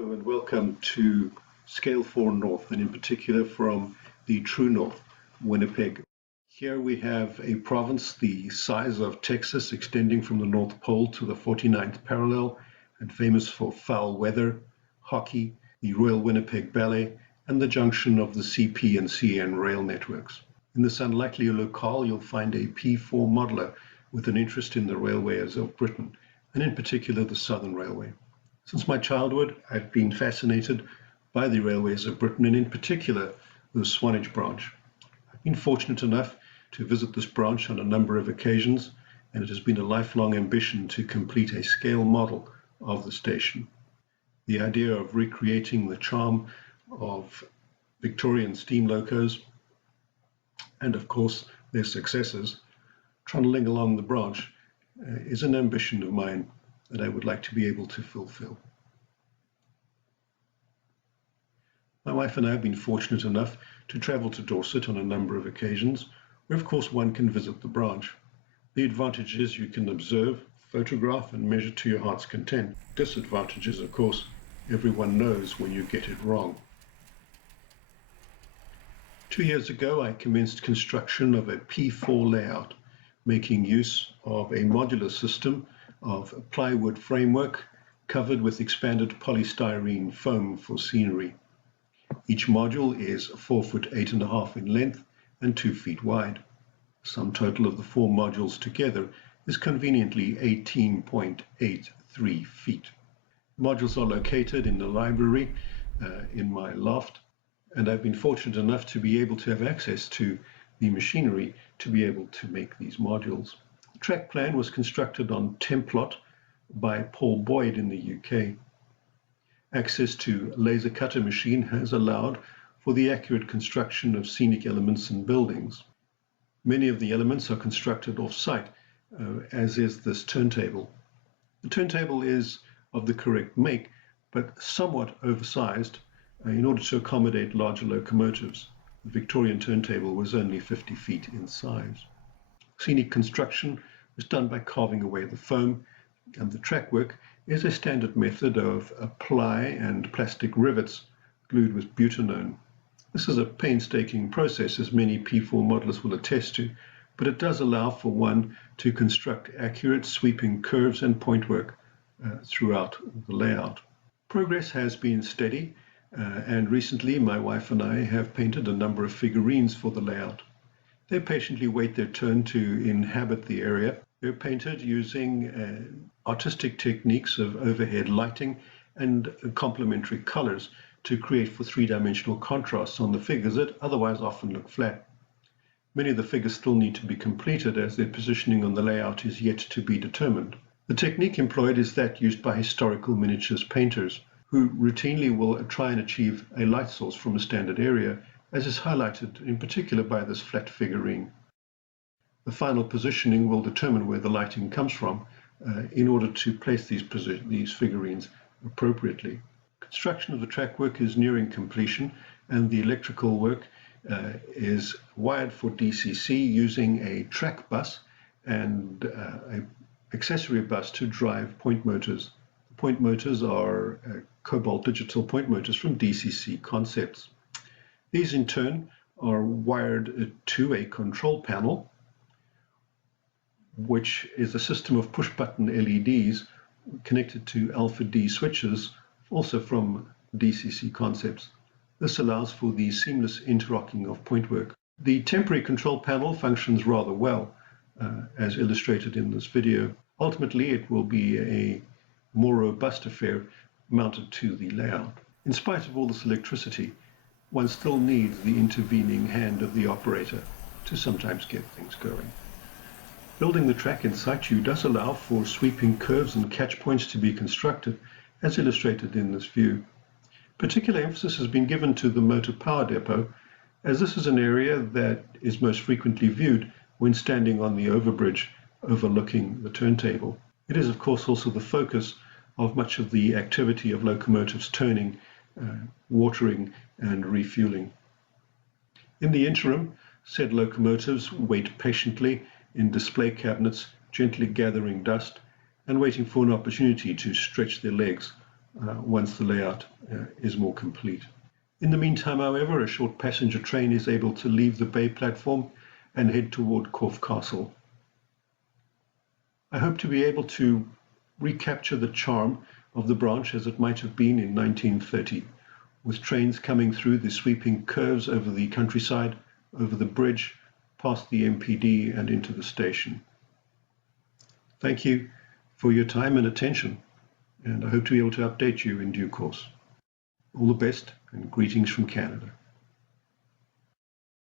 Hello and welcome to Scalefour North, and in particular from the true north, Winnipeg. Here we have a province the size of Texas, extending from the North Pole to the 49th parallel, and famous for foul weather, hockey, the Royal Winnipeg Ballet, and the junction of the CP and CN rail networks. In this unlikely locale, you'll find a P4 modeler with an interest in the railways of Britain, and in particular the Southern Railway. Since my childhood, I've been fascinated by the railways of Britain, and in particular the Swanage branch. I've been fortunate enough to visit this branch on a number of occasions, and it has been a lifelong ambition to complete a scale model of the station. The idea of recreating the charm of Victorian steam locos, and of course their successors, trundling along the branch, is an ambition of mine that I would like to be able to fulfill. My wife and I have been fortunate enough to travel to Dorset on a number of occasions, where of course one can visit the branch. The advantage is you can observe, photograph and measure to your heart's content. Disadvantage is, of course, everyone knows when you get it wrong. 2 years ago I commenced construction of a P4 layout, making use of a modular system of a plywood framework covered with expanded polystyrene foam for scenery. Each module is 4 foot 8.5 in length and 2 feet wide. Sum total of the 4 modules together is conveniently 18.83 feet. Modules are located in the library in my loft, and I've been fortunate enough to be able to have access to the machinery to be able to make these modules. The track plan was constructed on Templot by Paul Boyd in the UK. Access to laser cutter machine has allowed for the accurate construction of scenic elements and buildings. Many of the elements are constructed off-site, as is this turntable. The turntable is of the correct make, but somewhat oversized in order to accommodate larger locomotives. The Victorian turntable was only 50 feet in size. Scenic construction was done by carving away the foam, and the track work is a standard method of ply and plastic rivets glued with butanone. This is a painstaking process, as many P4 modelers will attest to, but it does allow for one to construct accurate sweeping curves and point work throughout the layout. Progress has been steady, and recently my wife and I have painted a number of figurines for the layout. They patiently wait their turn to inhabit the area. They're painted using artistic techniques of overhead lighting and complementary colors to create for three-dimensional contrasts on the figures that otherwise often look flat. Many of the figures still need to be completed, as their positioning on the layout is yet to be determined. The technique employed is that used by historical miniatures painters, who routinely will try and achieve a light source from a standard area, as is highlighted in particular by this flat figurine. The final positioning will determine where the lighting comes from in order to place these figurines appropriately. Construction of the track work is nearing completion, and the electrical work is wired for DCC using a track bus and an accessory bus to drive point motors. The point motors are cobalt digital point motors from DCC Concepts. These in turn are wired to a control panel, which is a system of push-button LEDs connected to alpha D switches, also from DCC Concepts. This allows for the seamless interlocking of point work. The temporary control panel functions rather well, as illustrated in this video. Ultimately, it will be a more robust affair mounted to the layout. In spite of all this electricity, one still needs the intervening hand of the operator to sometimes get things going. Building the track in situ does allow for sweeping curves and catch points to be constructed, as illustrated in this view. Particular emphasis has been given to the motor power depot, as this is an area that is most frequently viewed when standing on the overbridge overlooking the turntable. It is of course also the focus of much of the activity of locomotives turning, watering and refueling. In the interim, said locomotives wait patiently in display cabinets, gently gathering dust and waiting for an opportunity to stretch their legs once the layout is more complete. In the meantime, however, a short passenger train is able to leave the bay platform and head toward Corfe Castle. I hope to be able to recapture the charm of the branch as it might have been in 1930, with trains coming through the sweeping curves over the countryside, over the bridge, past the MPD and into the station. Thank you for your time and attention, and I hope to be able to update you in due course. All the best and greetings from Canada.